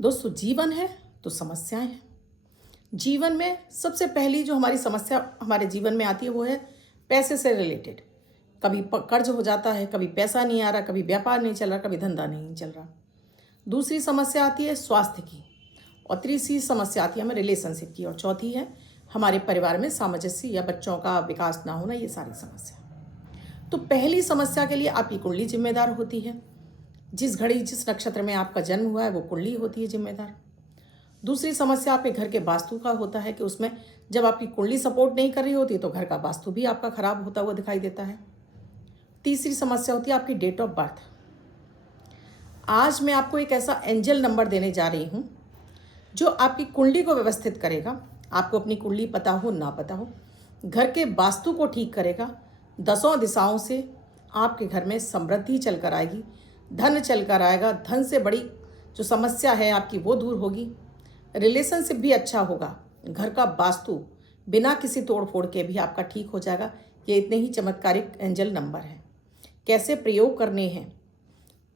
दोस्तों, जीवन है तो समस्याएं हैं। जीवन में सबसे पहली जो हमारी समस्या हमारे जीवन में आती है वो है पैसे से रिलेटेड। कभी कर्ज हो जाता है, कभी पैसा नहीं आ रहा, कभी व्यापार नहीं चल रहा, कभी धंधा नहीं चल रहा। दूसरी समस्या आती है स्वास्थ्य की, और तीसरी समस्या आती है हमें रिलेशनशिप की, और चौथी है हमारे परिवार में सामंजस्य या बच्चों का विकास ना होना। ये सारी समस्या। तो पहली समस्या के लिए आपकी कुंडली जिम्मेदार होती है। जिस घड़ी जिस नक्षत्र में आपका जन्म हुआ है वो कुंडली होती है जिम्मेदार। दूसरी समस्या आपके घर के वास्तु का होता है कि उसमें जब आपकी कुंडली सपोर्ट नहीं कर रही होती तो घर का वास्तु भी आपका खराब होता हुआ दिखाई देता है। तीसरी समस्या होती है आपकी डेट ऑफ बर्थ। आज मैं आपको एक ऐसा एंजल नंबर देने जा रही हूँ जो आपकी कुंडली को व्यवस्थित करेगा। आपको अपनी कुंडली पता हो ना पता हो, घर के वास्तु को ठीक करेगा। दसों दिशाओं से आपके घर में समृद्धि चल कर आएगी, धन चल कर आएगा। धन से बड़ी जो समस्या है आपकी वो दूर होगी। रिलेशनशिप भी अच्छा होगा। घर का वास्तु बिना किसी तोड़ फोड़ के भी आपका ठीक हो जाएगा। ये इतने ही चमत्कारिक एंजल नंबर हैं। कैसे प्रयोग करने हैं,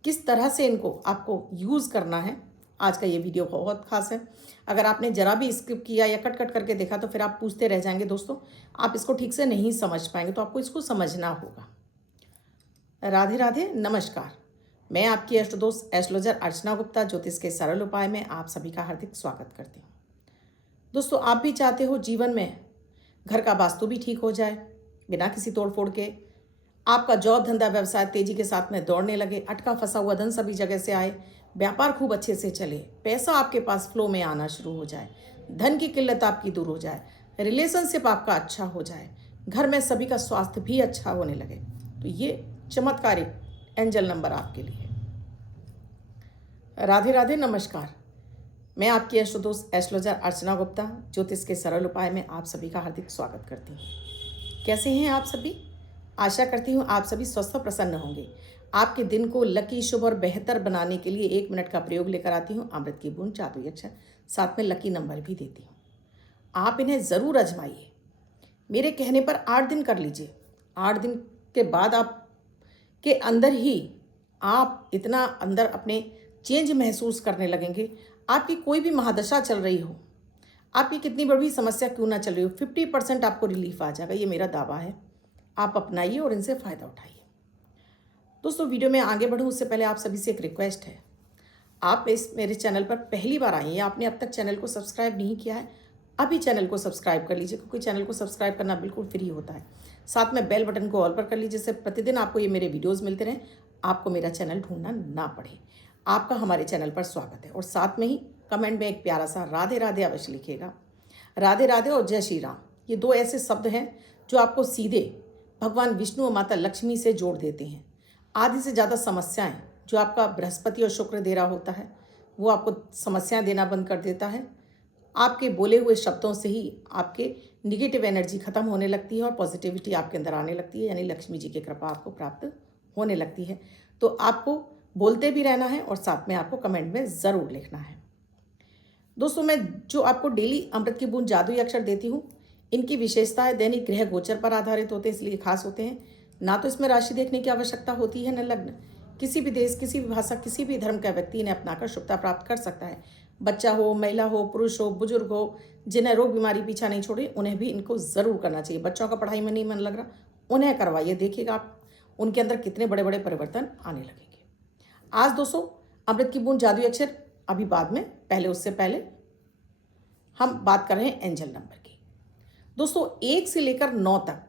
किस तरह से इनको आपको यूज़ करना है, आज का ये वीडियो बहुत खास है। अगर आपने जरा भी स्किप किया या कट कट करके देखा तो फिर आप पूछते रह जाएंगे। दोस्तों, आप इसको ठीक से नहीं समझ पाएंगे, तो आपको इसको समझना होगा। राधे राधे, नमस्कार। मैं आपकी अष्ट दोस्त एस्ट्रोलॉजर अर्चना गुप्ता ज्योतिष के सरल उपाय में आप सभी का हार्दिक स्वागत करती हूँ। दोस्तों, आप भी चाहते हो जीवन में घर का वास्तु भी ठीक हो जाए, बिना किसी तोड़ फोड़ के आपका जॉब धंधा व्यवसाय तेजी के साथ में दौड़ने लगे, अटका फंसा हुआ धन सभी जगह से आए, व्यापार खूब अच्छे से चले, पैसा आपके पास फ्लो में आना शुरू हो जाए, धन की किल्लत आपकी दूर हो जाए, रिलेशनशिप आपका अच्छा हो जाए, घर में सभी का स्वास्थ्य भी अच्छा होने लगे, तो ये चमत्कारिक एंजल नंबर आपके लिए। राधे राधे, नमस्कार। मैं आपकी अष्ट दोस्त एस्ट्रोलॉजर अर्चना गुप्ता ज्योतिष के सरल उपाय में आप सभी का हार्दिक स्वागत करती हूँ। कैसे हैं आप सभी? आशा करती हूँ आप सभी स्वस्थ और प्रसन्न होंगे। आपके दिन को लकी, शुभ और बेहतर बनाने के लिए 1 मिनट का प्रयोग लेकर आती हूँ। अमृत की बूंद, जादुई अक्षर, साथ में लकी नंबर भी देती हूँ। आप इन्हें ज़रूर आजमाइए। मेरे कहने पर 8 दिन कर लीजिए। 8 दिन के बाद आप के अंदर ही आप इतना अंदर अपने चेंज महसूस करने लगेंगे। आपकी कोई भी महादशा चल रही हो, आपकी कितनी बड़ी समस्या क्यों ना चल रही हो, 50% आपको रिलीफ आ जाएगा। ये मेरा दावा है। आप अपनाइए और इनसे फ़ायदा उठाइए। दोस्तों, वीडियो में आगे बढ़ूँ उससे पहले आप सभी से एक रिक्वेस्ट है। आप मेरे चैनल पर पहली बार आए हैं या आपने अब तक चैनल को सब्सक्राइब नहीं किया है, अभी चैनल को सब्सक्राइब कर लीजिए, क्योंकि चैनल को सब्सक्राइब करना बिल्कुल फ्री होता है। साथ में बेल बटन को ऑल पर कर लीजिए, जिससे प्रतिदिन आपको ये मेरे वीडियोस मिलते रहें, आपको मेरा चैनल ढूंढना ना पड़े। आपका हमारे चैनल पर स्वागत है। और साथ में ही कमेंट में एक प्यारा सा राधे राधे अवश्य लिखिएगा। राधे राधे और जय श्री राम, ये 2 ऐसे शब्द हैं जो आपको सीधे भगवान विष्णु और माता लक्ष्मी से जोड़ देते हैं। आधी से ज़्यादा समस्याएं जो आपका बृहस्पति और शुक्र दे रहा होता है, वो आपको समस्याएं देना बंद कर देता है। आपके बोले हुए शब्दों से ही आपके निगेटिव एनर्जी खत्म होने लगती है और पॉजिटिविटी आपके अंदर आने लगती है, यानी लक्ष्मी जी की कृपा आपको प्राप्त होने लगती है। तो आपको बोलते भी रहना है और साथ में आपको कमेंट में ज़रूर लिखना है। दोस्तों, मैं जो आपको डेली अमृत की बूंद जादुई अक्षर देती हूँ, इनकी विशेषताएं दैनिक ग्रह गोचर पर आधारित होते हैं, इसलिए खास होते हैं। ना तो इसमें राशि देखने की आवश्यकता होती है, न लग्न। किसी भी देश, किसी भी भाषा, किसी भी धर्म का व्यक्ति इन्हें अपनाकर शुभता प्राप्त कर सकता है। बच्चा हो, महिला हो, पुरुष हो, बुजुर्ग हो, जिन्हें रोग बीमारी पीछा नहीं छोड़ी, उन्हें भी इनको ज़रूर करना चाहिए। बच्चों का पढ़ाई में नहीं मन लग रहा, उन्हें करवाइए, देखिएगा आप उनके अंदर कितने बड़े बड़े परिवर्तन आने लगेंगे। आज दोस्तों, अमृत की बूंद जादुई अक्षर अभी बाद में, पहले उससे पहले हम बात कर रहे हैं एंजल नंबर की। दोस्तों, 1 से लेकर 9 तक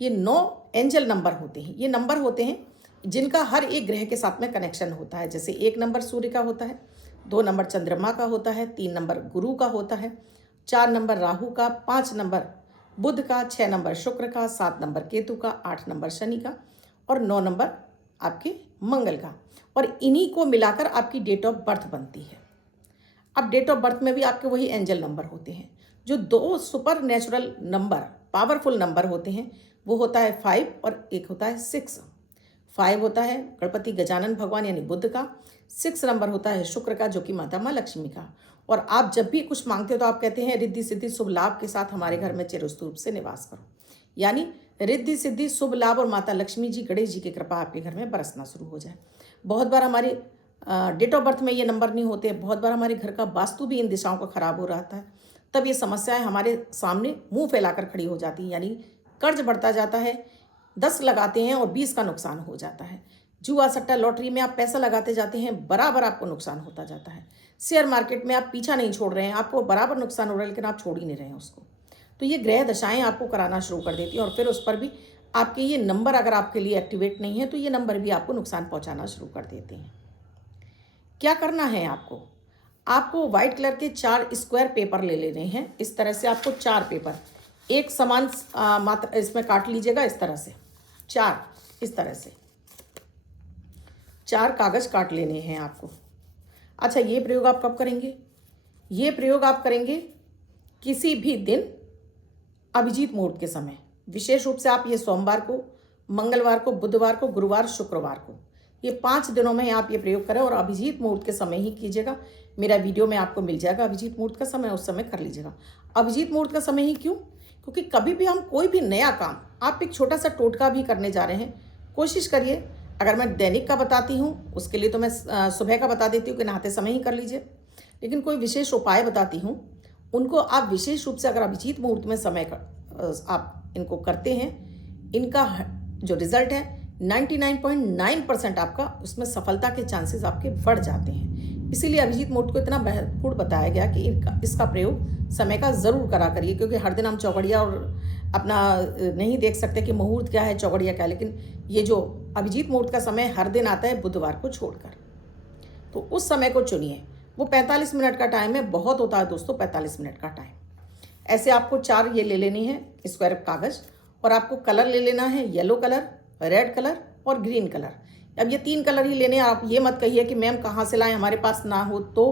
ये 9 एंजल नंबर होते हैं। ये नंबर होते हैं जिनका हर एक ग्रह के साथ में कनेक्शन होता है। जैसे 1 नंबर सूर्य का होता है, 2 नंबर चंद्रमा का होता है, 3 नंबर गुरु का होता है, 4 नंबर राहु का, 5 नंबर बुध का, 6 नंबर शुक्र का, 7 नंबर केतु का, 8 नंबर शनि का और 9 नंबर आपके मंगल का। और इन्हीं को मिलाकर आपकी डेट ऑफ बर्थ बनती है। अब डेट ऑफ बर्थ में भी आपके वही एंजल नंबर होते हैं। जो 2 super natural number, powerful number होते हैं, वो होता है 5 और एक होता है 6। 5 होता है गणपति गजानन भगवान यानी बुद्ध का, 6 नंबर होता है शुक्र का, जो कि माता माँ लक्ष्मी का। और आप जब भी कुछ मांगते हो तो आप कहते हैं रिद्धि सिद्धि शुभ लाभ के साथ हमारे घर में चिरस्थायी रूप से निवास करो, यानी रिद्धि सिद्धि शुभ लाभ और माता लक्ष्मी जी, गणेश जी की कृपा आपके घर में बरसना शुरू हो जाए। बहुत बार हमारे डेट ऑफ बर्थ में ये नंबर नहीं होते, बहुत बार हमारे घर का वास्तु भी इन दिशाओं का खराब हो रहता है, तब ये समस्याएं हमारे सामने मुंह फैलाकर खड़ी हो जाती हैं। यानी कर्ज बढ़ता जाता है, 10 लगाते हैं और 20 का नुकसान हो जाता है। जुआ सट्टा लॉटरी में आप पैसा लगाते जाते हैं, बराबर आपको नुकसान होता जाता है। शेयर मार्केट में आप पीछा नहीं छोड़ रहे हैं, आपको बराबर नुकसान हो रहा है, लेकिन आप छोड़ ही नहीं रहे हैं उसको। तो ये ग्रह दशाएं आपको कराना शुरू कर देती हैं, और फिर उस पर भी आपके ये नंबर अगर आपके लिए एक्टिवेट नहीं है तो ये नंबर भी आपको नुकसान पहुंचाना शुरू कर देते हैं। क्या करना है आपको व्हाइट कलर के 4 स्क्वायर पेपर ले लेने हैं। इस तरह से आपको 4 पेपर एक समान मात्रा इसमें काट लीजिएगा। इस तरह से 4, इस तरह से 4 कागज काट लेने हैं आपको। अच्छा, ये प्रयोग आप कब करेंगे? ये प्रयोग आप करेंगे किसी भी दिन अभिजीत मुहूर्त के समय। विशेष रूप से आप ये सोमवार को, मंगलवार को, बुधवार को, गुरुवार, शुक्रवार को, ये 5 दिनों में आप ये प्रयोग करें और अभिजीत मुहूर्त के समय ही कीजिएगा। मेरा वीडियो में आपको मिल जाएगा अभिजीत मुहूर्त का समय, उस समय कर लीजिएगा। अभिजीत मुहूर्त का समय ही क्यों? क्योंकि कभी भी हम कोई भी नया काम, आप एक छोटा सा टोटका भी करने जा रहे हैं, कोशिश करिए। अगर मैं दैनिक का बताती हूँ उसके लिए तो मैं सुबह का बता देती हूँ कि नहाते समय ही कर लीजिए, लेकिन कोई विशेष उपाय बताती हूँ, उनको आप विशेष रूप से अगर अभिजीत मुहूर्त में समय आप इनको करते हैं, इनका जो रिजल्ट है 99.9% आपका उसमें सफलता के चांसेस आपके बढ़ जाते हैं। इसीलिए अभिजीत मुहूर्त को इतना महत्वपूर्ण बताया गया कि इसका प्रयोग समय का ज़रूर करा करिए, क्योंकि हर दिन हम चौघड़िया और अपना नहीं देख सकते कि मुहूर्त क्या है, चौघड़िया क्या है, लेकिन ये जो अभिजीत मुहूर्त का समय हर दिन आता है बुधवार को छोड़कर, तो उस समय को चुनिए। वो 45 मिनट का टाइम है, बहुत होता है दोस्तों 45 मिनट का टाइम। ऐसे आपको 4 ये ले लेनी है स्क्वायर कागज़, और आपको कलर ले लेना है येलो कलर, रेड कलर और ग्रीन कलर। अब ये 3 कलर ही लेने हैं। आप ये मत कहिए कि मैम कहाँ से लाएं, हमारे पास ना हो तो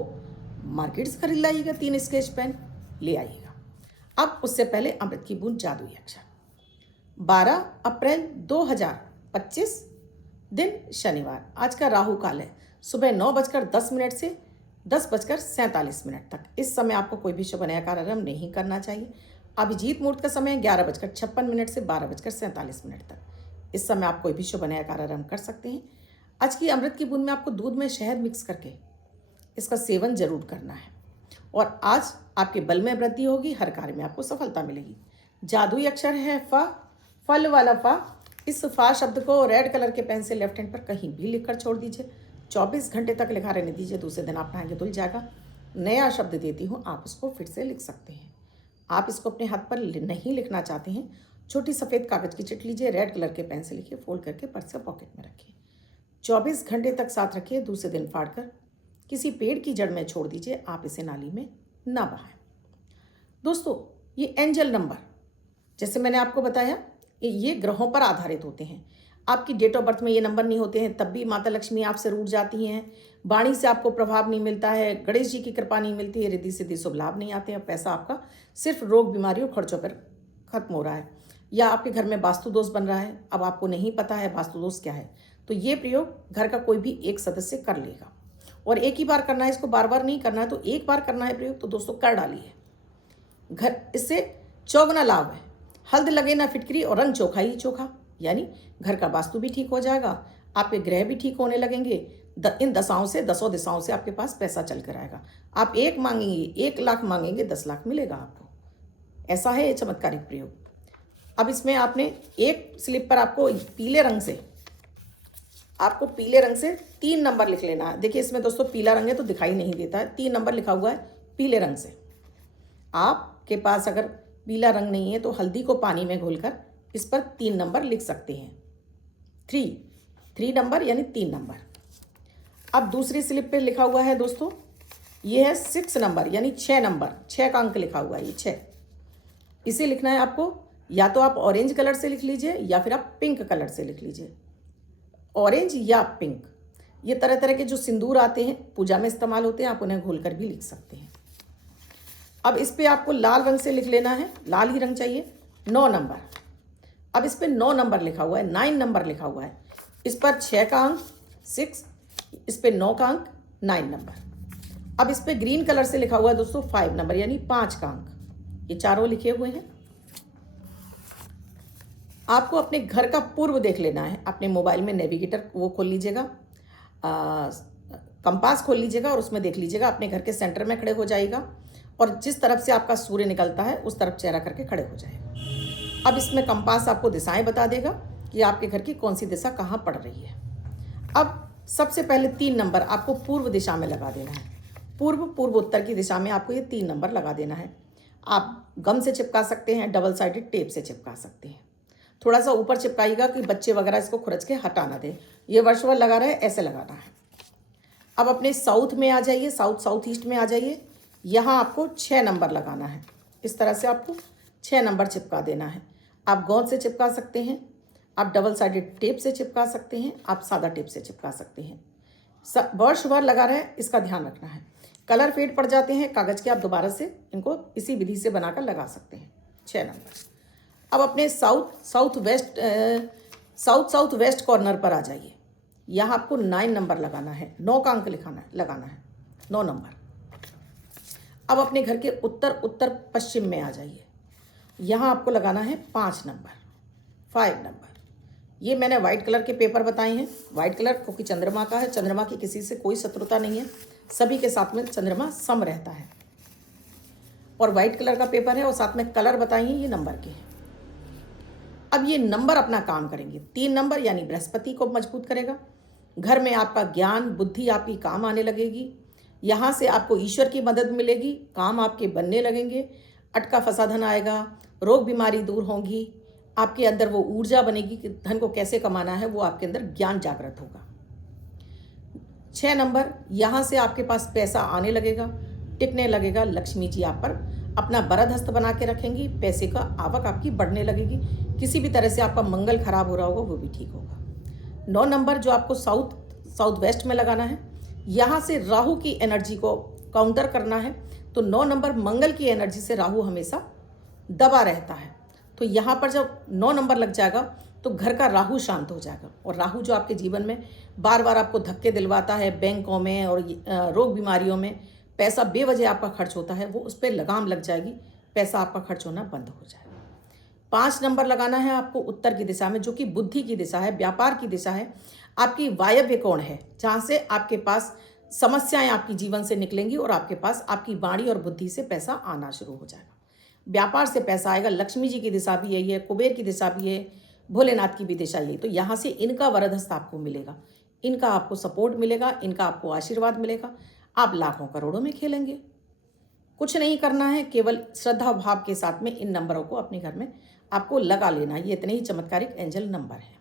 मार्केट से खरीद लाइएगा। 3 स्केच पेन ले आइएगा। अब उससे पहले अमृत की बूंद जादुई अक्षर। 12 अप्रैल 2025 दिन शनिवार। आज का राहु काल है सुबह 9:10 से 10:47 तक। इस समय आपको कोई भी शुभ नया कार्यक्रम नहीं करना चाहिए। अभिजीत मुहूर्त का समय 11:56 से 12:47 तक। इस समय आप कोई भी शुभ नया कार्यक्रम कर सकते हैं। आज की अमृत की बूंद में आपको दूध में शहद मिक्स करके इसका सेवन जरूर करना है, और आज आपके बल में वृद्धि होगी, हर कार्य में आपको सफलता मिलेगी। जादुई अक्षर है फा, फल वाला फा। इस फा शब्द को रेड कलर के पेन से लेफ्ट हैंड पर कहीं भी लिखकर छोड़ दीजिए। 24 घंटे तक लिखा रहने दीजिए, दूसरे दिन आप नहाएंगे धुल जाएगा। नया शब्द देती हूँ, आप इसको फिर से लिख सकते हैं। आप इसको अपने हाथ पर नहीं लिखना चाहते हैं, छोटी सफ़ेद कागज़ की चिट लीजिए, रेड कलर के पेन से लिखिए, फोल्ड करके पर्स या पॉकेट में रखिए। 24 घंटे तक साथ रखिए, दूसरे दिन फाड़कर किसी पेड़ की जड़ में छोड़ दीजिए। आप इसे नाली में ना बहाएं। दोस्तों, ये एंजल नंबर, जैसे मैंने आपको बताया, ये ग्रहों पर आधारित होते हैं। आपकी डेट ऑफ बर्थ में ये नंबर नहीं होते हैं, तब भी माता लक्ष्मी आपसे रूठ जाती हैं, वाणी से आपको प्रभाव नहीं मिलता है, गणेश जी की कृपा नहीं मिलती है, रिद्धि सिद्धि शुभ लाभ नहीं आते हैं, पैसा आपका सिर्फ रोग बीमारी और खर्चों पर खत्म हो रहा है, या आपके घर में वास्तु दोष बन रहा है। अब आपको नहीं पता है वास्तु दोष क्या है, तो ये प्रयोग घर का कोई भी एक सदस्य कर लेगा, और एक ही बार करना है, इसको बार बार नहीं करना है। तो एक बार करना है प्रयोग, तो दोस्तों कर डालिए। घर इससे चौगुना लाभ है। हल्द लगे ना फिटकरी और रंग चोखा ही चोखा, यानी घर का वास्तु भी ठीक हो जाएगा, आपके ग्रह भी ठीक होने लगेंगे। इन दशाओं से, 10 दिशाओं से आपके पास पैसा चल कर आएगा। आप 1 मांगेंगे 1 लाख मांगेंगे 10 लाख मिलेगा आपको। ऐसा है ये चमत्कारिक प्रयोग। अब इसमें आपने एक स्लिप पर आपको पीले रंग से 3 नंबर लिख लेना है। देखिए इसमें दोस्तों पीला रंग है तो दिखाई नहीं देता है, 3 नंबर लिखा हुआ है पीले रंग से। आपके पास अगर पीला रंग नहीं है तो हल्दी को पानी में घोलकर इस पर 3 नंबर लिख सकते हैं। 3 नंबर यानी 3 नंबर। अब दूसरी स्लिप पे लिखा हुआ है दोस्तों, ये है 6 नंबर यानी 6 नंबर, 6 का अंक लिखा हुआ है ये 6। इसे लिखना है आपको, या तो आप ऑरेंज कलर से लिख लीजिए या फिर आप पिंक कलर से लिख लीजिए। ऑरेंज या पिंक, ये तरह तरह के जो सिंदूर आते हैं पूजा में इस्तेमाल होते हैं, आप उन्हें घोलकर भी लिख सकते हैं। अब इस पे आपको लाल रंग से लिख लेना है, लाल ही रंग चाहिए। 9 नंबर। अब इस पे 9 नंबर लिखा हुआ है, 9 नंबर लिखा हुआ है। इस पर 6 का अंक 6, इस पे 9 का अंक 9 नंबर। अब इस पे ग्रीन कलर से लिखा हुआ है दोस्तों 5 नंबर यानी 5 का अंक। ये चारों लिखे हुए हैं। आपको अपने घर का पूर्व देख लेना है। अपने मोबाइल में नेविगेटर वो खोल लीजिएगा, कंपास खोल लीजिएगा और उसमें देख लीजिएगा, अपने घर के सेंटर में खड़े हो जाइएगा और जिस तरफ से आपका सूर्य निकलता है उस तरफ चेहरा करके खड़े हो जाएगा। अब इसमें कंपास आपको दिशाएं बता देगा कि आपके घर की कौन सी दिशा कहाँ पड़ रही है। अब सबसे पहले 3 नंबर आपको पूर्व दिशा में लगा देना है। पूर्व उत्तर की दिशा में आपको ये 3 नंबर लगा देना है। आप गम से चिपका सकते हैं, डबल साइडेड टेप से चिपका सकते हैं। थोड़ा सा ऊपर चिपकाइएगा कि बच्चे वगैरह इसको खुरच के हटा ना दें। ये वर्ष भर लगा रहे, ऐसे लगाना है। अब अपने साउथ में आ जाइए, साउथ ईस्ट में आ जाइए। यहाँ आपको 6 नंबर लगाना है। इस तरह से आपको 6 नंबर चिपका देना है। आप गोंद से चिपका सकते हैं, आप डबल साइडेड टेप से चिपका सकते हैं, आप सादा टेप से चिपका सकते हैं। वर्ष भर लगा रहे, इसका ध्यान रखना है। कलर फेड पड़ जाते हैं कागज़ के, आप दोबारा से इनको इसी विधि से बनाकर लगा सकते हैं। 6 नंबर। अब अपने साउथ वेस्ट कॉर्नर पर आ जाइए। यहाँ आपको 9 नंबर लगाना है, 9 का अंक लगाना है 9 नंबर। अब अपने घर के उत्तर पश्चिम में आ जाइए। यहाँ आपको लगाना है 5 नंबर, 5 नंबर। ये मैंने वाइट कलर के पेपर बताए हैं। वाइट कलर क्योंकि चंद्रमा का है, चंद्रमा की किसी से कोई शत्रुता नहीं है, सभी के साथ में चंद्रमा सम रहता है। और वाइट कलर का पेपर है और साथ में कलर बताइए, ये नंबर के हैं। अब ये नंबर अपना काम करेंगे। 3 नंबर यानी बृहस्पति को मजबूत करेगा। घर में आपका ज्ञान बुद्धि आपकी काम आने लगेगी। यहाँ से आपको ईश्वर की मदद मिलेगी, काम आपके बनने लगेंगे, अटका फंसा धन आएगा, रोग बीमारी दूर होंगी, आपके अंदर वो ऊर्जा बनेगी कि धन को कैसे कमाना है, वो आपके अंदर ज्ञान जागृत होगा। 6 नंबर, यहाँ से आपके पास पैसा आने लगेगा, टिकने लगेगा। लक्ष्मी जी आप पर अपना बरद हस्त बना के रखेंगी, पैसे का आवक आपकी बढ़ने लगेगी। किसी भी तरह से आपका मंगल खराब हो रहा होगा वो भी ठीक होगा। 9 नंबर जो आपको साउथ वेस्ट में लगाना है, यहाँ से राहु की एनर्जी को काउंटर करना है। तो 9 नंबर मंगल की एनर्जी से राहु हमेशा दबा रहता है। तो यहाँ पर जब 9 नंबर लग जाएगा तो घर का राहु शांत हो जाएगा। और राहु जो आपके जीवन में बार बार आपको धक्के दिलवाता है, बैंकों में और रोग बीमारियों में पैसा बेवजह आपका खर्च होता है, वो उस पर लगाम लग जाएगी, पैसा आपका खर्च होना बंद हो जाएगा। 5 नंबर लगाना है आपको उत्तर की दिशा में, जो कि बुद्धि की दिशा है, व्यापार की दिशा है, आपकी वायव्य कोण है, जहाँ से आपके पास समस्याएं आपकी जीवन से निकलेंगी और आपके पास आपकी वाणी और बुद्धि से पैसा आना शुरू हो जाएगा। व्यापार से पैसा आएगा। लक्ष्मी जी की दिशा भी यही है, कुबेर की दिशा भी है, भोलेनाथ की भी दिशा यही। तो यहाँ से इनका वरदहस्त आपको मिलेगा, इनका आपको सपोर्ट मिलेगा, इनका आपको आशीर्वाद मिलेगा। आप लाखों करोड़ों में खेलेंगे। कुछ नहीं करना है, केवल श्रद्धा भाव के साथ में इन नंबरों को अपने घर में आपको लगा लेना। ये इतने ही चमत्कारिक एंजल नंबर हैं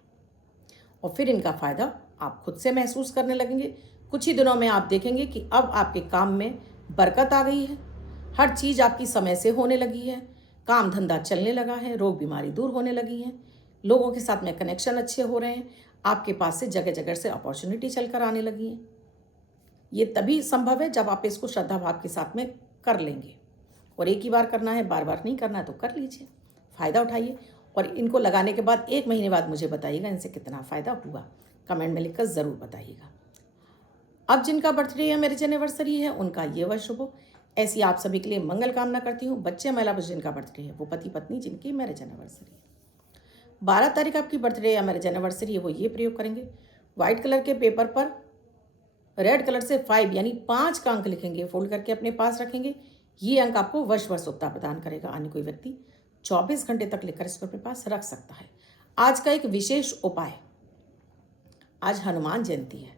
और फिर इनका फ़ायदा आप खुद से महसूस करने लगेंगे। कुछ ही दिनों में आप देखेंगे कि अब आपके काम में बरकत आ गई है, हर चीज़ आपकी समय से होने लगी है, काम धंधा चलने लगा है, रोग बीमारी दूर होने लगी है, लोगों के साथ में कनेक्शन अच्छे हो रहे हैं, आपके पास से जगह जगह से अपॉर्चुनिटी चलकर आने लगी है। ये तभी संभव है जब आप इसको श्रद्धा भाव के साथ में कर लेंगे। और एक ही बार करना है, बार बार नहीं करना है, तो कर लीजिए, फ़ायदा उठाइए। और इनको लगाने के बाद 1 महीने बाद मुझे बताइएगा इनसे कितना फ़ायदा हुआ, कमेंट में लिखकर ज़रूर बताइएगा। अब जिनका बर्थडे या मैरिज एनिवर्सरी है उनका ये वर्ष शुभ हो, ऐसी आप सभी के लिए मंगल कामना करती हूँ। बच्चे महिला पुरुष जिनका बर्थडे है वो पति पत्नी जिनकी मैरिज एनिवर्सरी है। 12 तारीख आपकी बर्थडे या मैरिज एनिवर्सरी है वो ये प्रयोग करेंगे। वाइट कलर के पेपर पर रेड कलर से 5 यानी 5 का अंक लिखेंगे, फोल्ड करके अपने पास रखेंगे। ये अंक आपको वर्ष वर्षोत्ता प्रदान करेगा। अन्य कोई व्यक्ति 24 घंटे तक लेकर इसको अपने पास रख सकता है। आज का एक विशेष उपाय, आज हनुमान जयंती है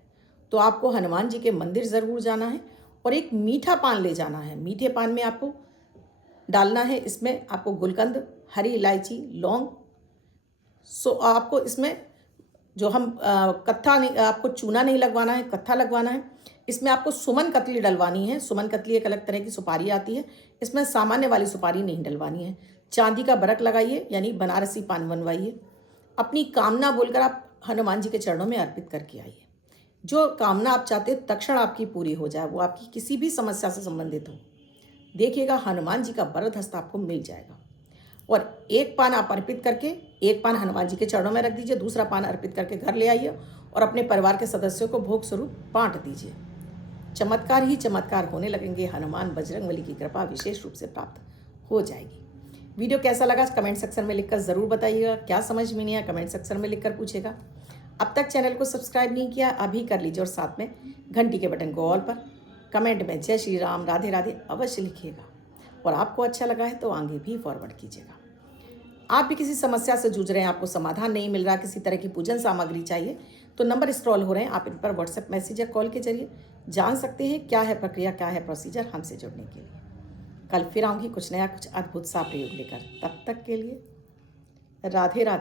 तो आपको हनुमान जी के मंदिर ज़रूर जाना है और एक मीठा पान ले जाना है। मीठे पान में आपको डालना है, इसमें आपको गुलकंद, हरी इलायची, लौंग। आपको इसमें जो हम कत्था नहीं, आपको चूना नहीं लगवाना है, कत्था लगवाना है। इसमें आपको सुमन कतली डलवानी है। सुमन कतली एक अलग तरह की सुपारी आती है, इसमें सामान्य वाली सुपारी नहीं डलवानी है। चांदी का बरक लगाइए यानी बनारसी पान बनवाइए। अपनी कामना बोलकर आप हनुमान जी के चरणों में अर्पित करके आइए। जो कामना आप चाहते हैं तत्क्षण आपकी पूरी हो जाए, वो आपकी किसी भी समस्या से संबंधित हो, देखिएगा हनुमान जी का वरद हस्त आपको मिल जाएगा। और एक पान आप अर्पित करके, एक पान हनुमान जी के चरणों में रख दीजिए, दूसरा पान अर्पित करके घर ले आइए और अपने परिवार के सदस्यों को भोग स्वरूप बांट दीजिए। चमत्कार ही चमत्कार होने लगेंगे। हनुमान बजरंगबली की कृपा विशेष रूप से प्राप्त हो जाएगी। वीडियो कैसा लगा कमेंट सेक्शन में लिखकर ज़रूर बताइएगा। क्या समझ में नहीं आया कमेंट सेक्शन में लिखकर पूछेगा। अब तक चैनल को सब्सक्राइब नहीं किया अभी कर लीजिए और साथ में घंटी के बटन को ऑल पर। कमेंट में जय श्री राम राधे राधे अवश्य लिखिएगा और आपको अच्छा लगा है तो आगे भी फॉरवर्ड कीजिएगा। आप भी किसी समस्या से जूझ रहे हैं, आपको समाधान नहीं मिल रहा, किसी तरह की पूजन सामग्री चाहिए, तो नंबर स्क्रॉल हो रहे हैं, आप इन पर व्हाट्सएप मैसेज या कॉल के जरिए जान सकते हैं क्या है प्रक्रिया, क्या है प्रोसीजर हमसे जुड़ने के लिए। कल फिर आऊँगी कुछ नया, कुछ अद्भुत सा प्रयोग लेकर। तब तक के लिए राधे राधे।